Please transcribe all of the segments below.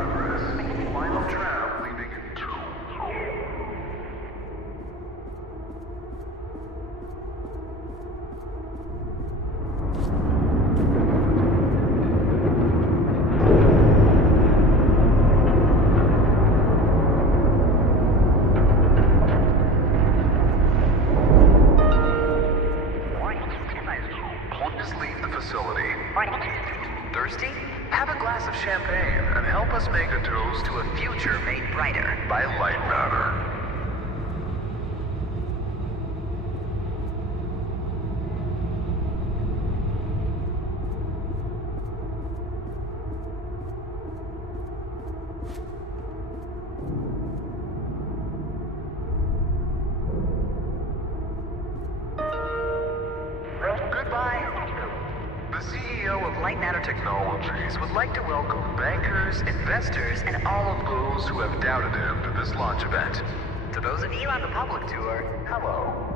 progress. Final trap leaving in 2. Please leave the facility. Thirsty? Have a glass of champagne and help us make a toast to a future Made brighter. by Lightmatter. Goodbye. The CEO of Lightmatter Technologies would like to welcome bankers, investors, and all of those who have doubted him to this launch event. To those of you on the public tour, Hello.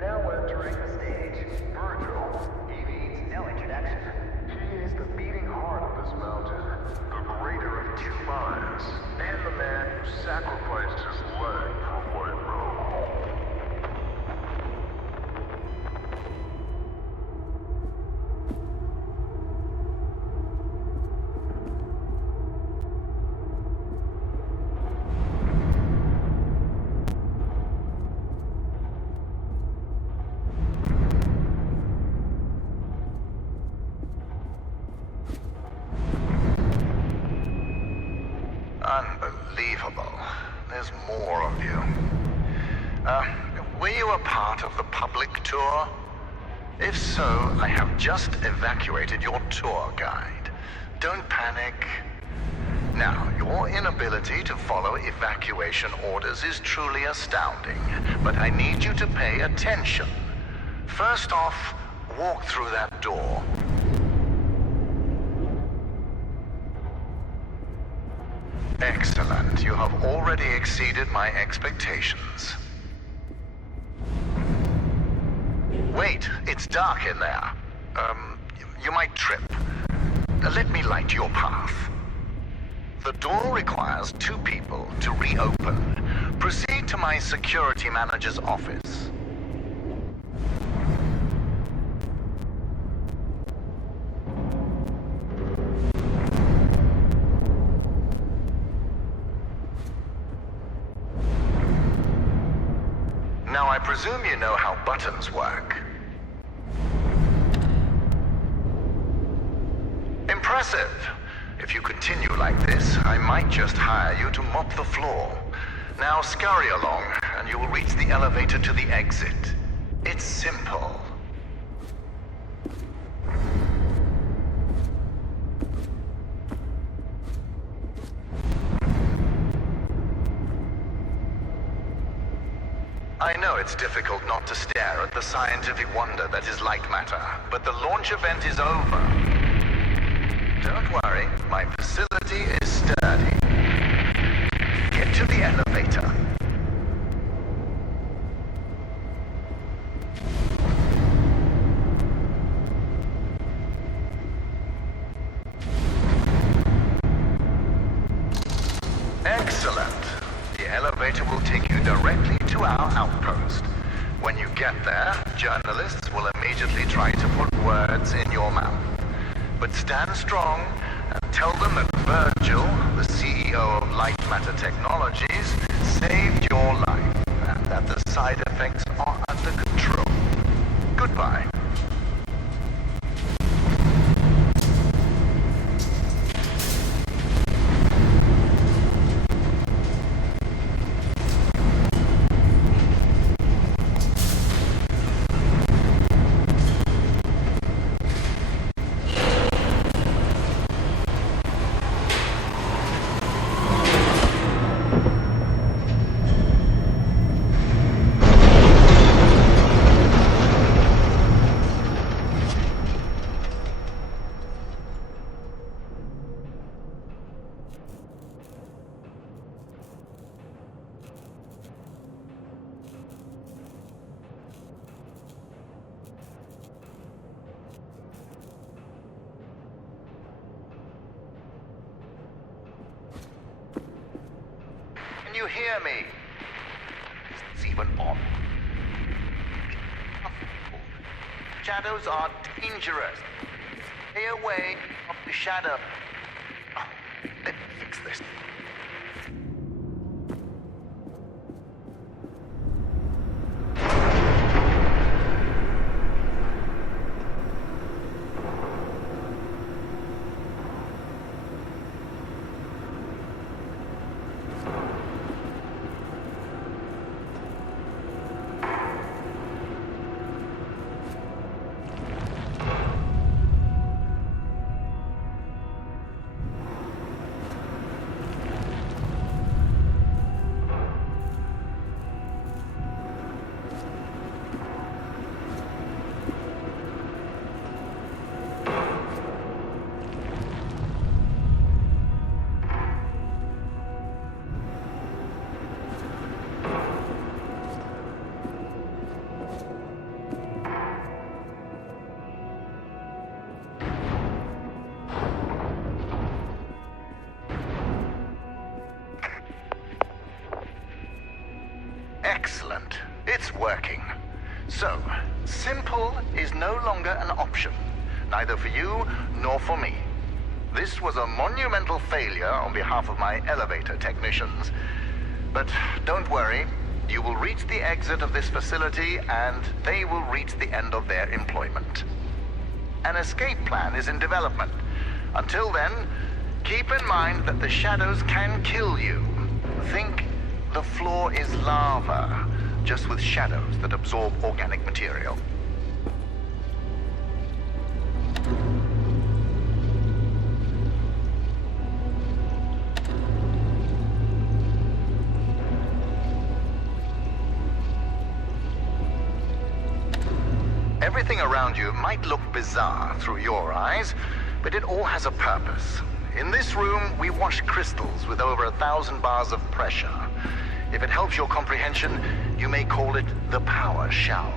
Now entering the stage, Virgil. he needs no introduction. He is the beating heart of this mountain, the greater of 2 minds, and the man who sacrificed his leg for White Robe. Unbelievable. There's more of you. Were you a part of the public tour? If so, I have just evacuated your tour guide. Don't panic. Now, your inability to follow evacuation orders is truly astounding, but I need you to pay attention. First off, walk through that door. Excellent. You have already exceeded my expectations. Wait, it's dark in there. You might trip. Let me light your path. The door requires 2 people to reopen. Proceed to my security manager's office. Now, I presume you know how buttons work. Impressive. If you continue like this, I might just hire you to mop the floor. Now scurry along, and you will reach the elevator to the exit. It's simple. I know it's difficult not to stare at the scientific wonder that is Lightmatter, but the launch event is over. Don't worry, my facility is sturdy. Get to the elevator. Excellent. The elevator will take you directly to our outpost. When you get there, journalists will immediately try to put words in your mouth. But stand strong and tell them that Virgil, the CEO of Lightmatter Technologies, saved your life and that the side effects are under control. Goodbye. Can you hear me? It's even on. Shadows are dangerous. Stay away from the shadow. Oh, let me fix this. Excellent. It's working. So, simple is no longer an option, neither for you nor for me. This was a monumental failure on behalf of my elevator technicians. But don't worry, you will reach the exit of this facility and they will reach the end of their employment. An escape plan is in development. Until then, keep in mind that the shadows can kill you. Think the floor is lava, just with shadows that absorb organic material. Everything around you might look bizarre through your eyes, but it all has a purpose. In this room, we wash crystals with over 1,000 bars of pressure. If it helps your comprehension, you may call it the power shower.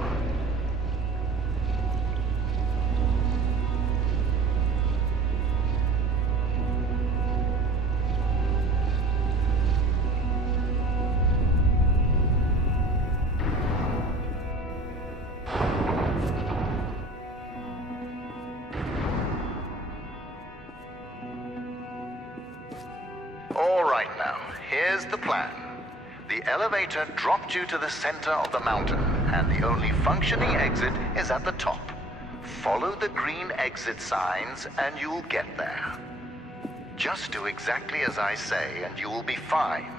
All right now, here's the plan. The elevator dropped you to the center of the mountain, and the only functioning exit is at the top. Follow the green exit signs, and you'll get there. Just do exactly as I say, and you will be fine.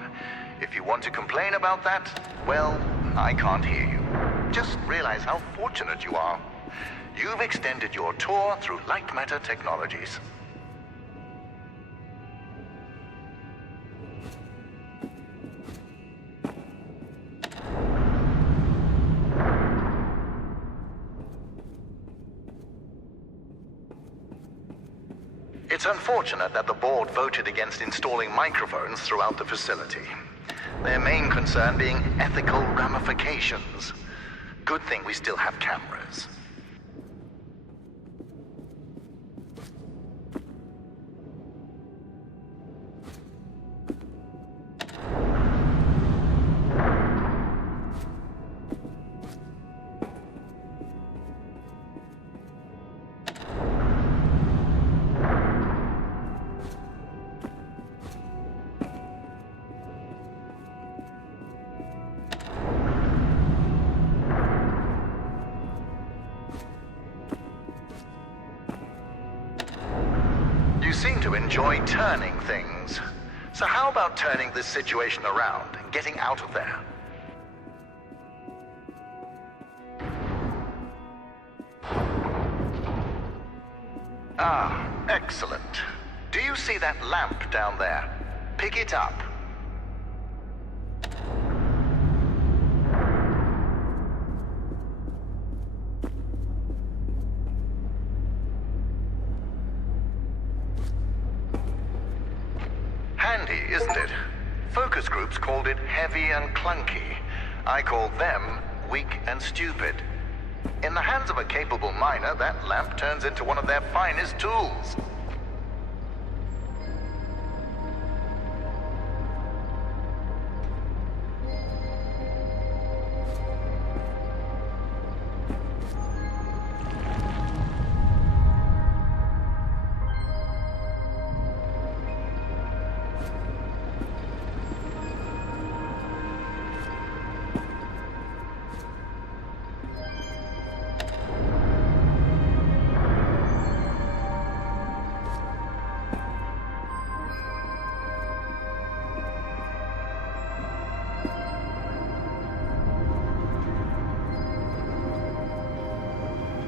If you want to complain about that, well, I can't hear you. Just realize how fortunate you are. You've extended your tour through Lightmatter Technologies. It's unfortunate that the board voted against installing microphones throughout the facility. Their main concern being ethical ramifications. Good thing we still have cameras. to enjoy turning things. So how about turning this situation around and getting out of there? Ah, excellent. Do you see that lamp down there? Pick it up. Handy, isn't it? Focus groups called it heavy and clunky. I called them weak and stupid. In the hands of a capable miner, that lamp turns into one of their finest tools.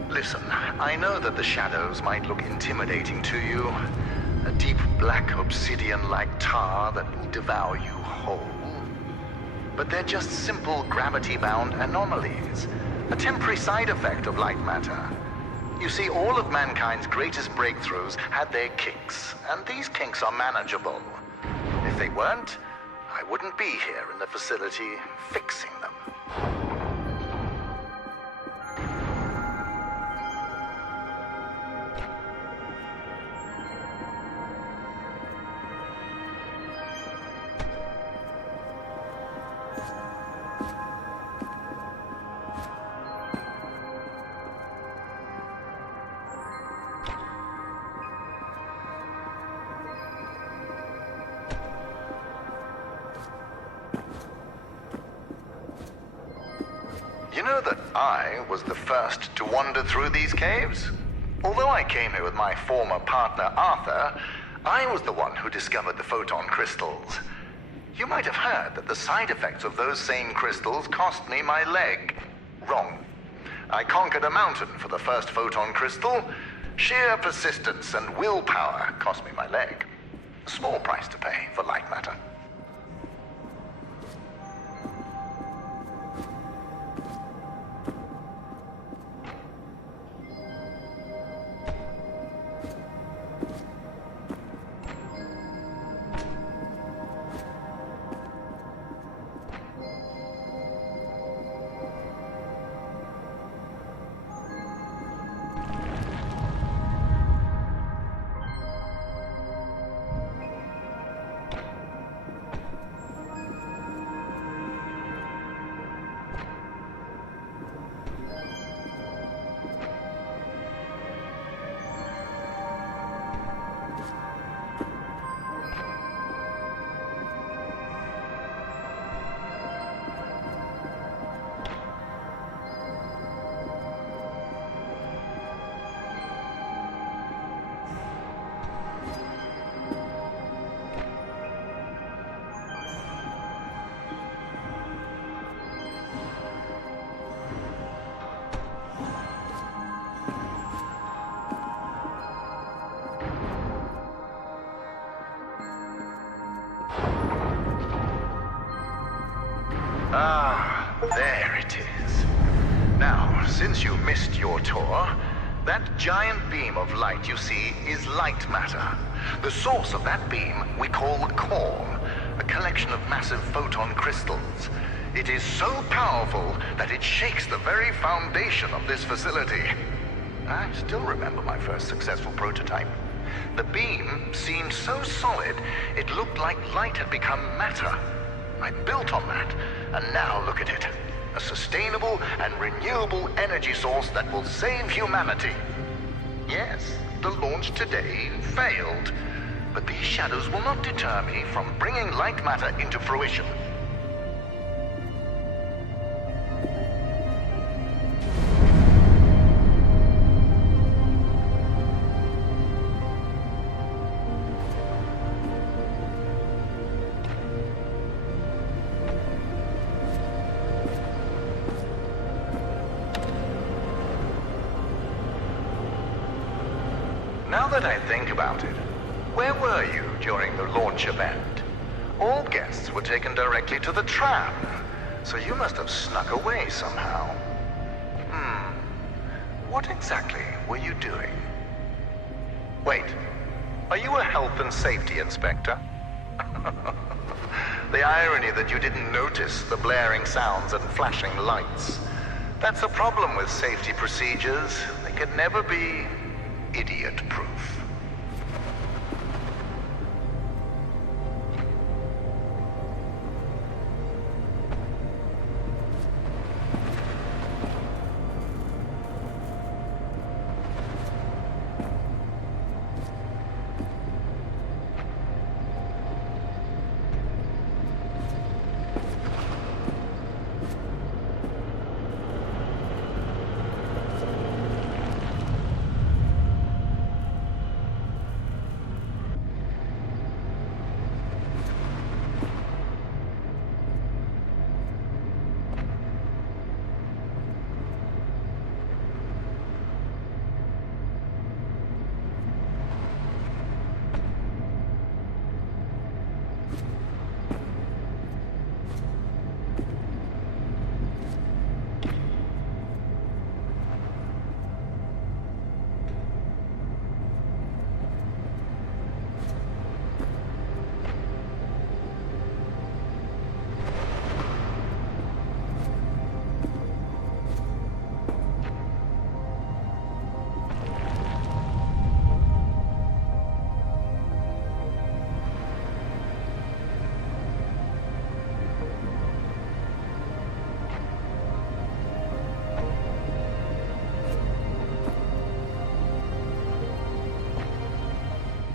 Listen, I know that the shadows might look intimidating to you. A deep black obsidian-like tar that will devour you whole. But they're just simple gravity-bound anomalies. A temporary side effect of light matter. You see, all of mankind's greatest breakthroughs had their kinks, and these kinks are manageable. If they weren't, I wouldn't be here in the facility fixing them. You know that I was the first to wander through these caves? Although I came here with my former partner, Arthur, I was the one who discovered the photon crystals. You might have heard that the side effects of those same crystals cost me my leg. Wrong. I conquered a mountain for the first photon crystal. Sheer persistence and willpower cost me my leg. A small price to pay for light matter. Ah, there it is. Now, since you missed your tour, that giant beam of light you see is light matter. The source of that beam we call the core, a collection of massive photon crystals. It is so powerful that it shakes the very foundation of this facility. I still remember my first successful prototype. The beam seemed so solid, it looked like light had become matter. I built on that, and now look at it. A sustainable and renewable energy source that will save humanity. Yes, the launch today failed, but these shadows will not deter me from bringing light matter into fruition. Now that I think about it, where were you during the launch event? All guests were taken directly to the tram, so you must have snuck away somehow. What exactly were you doing? Wait, are you a health and safety inspector? The irony that you didn't notice the blaring sounds and flashing lights. That's a problem with safety procedures. They can never be idiot-proof.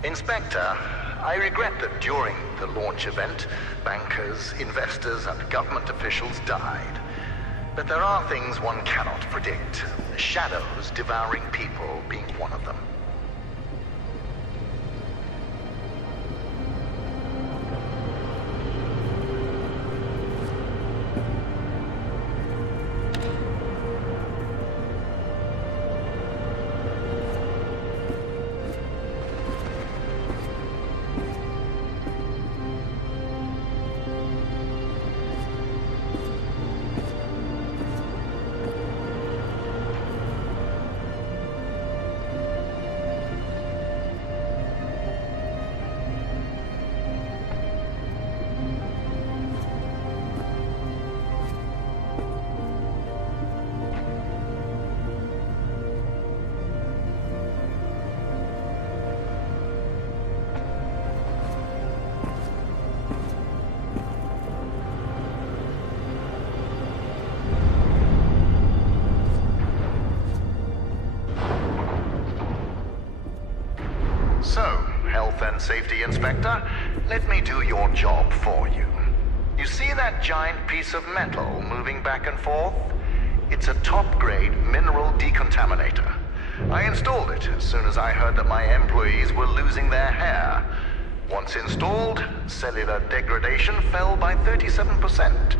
Inspector, I regret that during the launch event, bankers, investors, and government officials died. But there are things one cannot predict. Shadows devouring people being one of them. Safety Inspector, let me do your job for you. You see that giant piece of metal moving back and forth? It's a top-grade mineral decontaminator. I installed it as soon as I heard that my employees were losing their hair. Once installed, cellular degradation fell by 37%.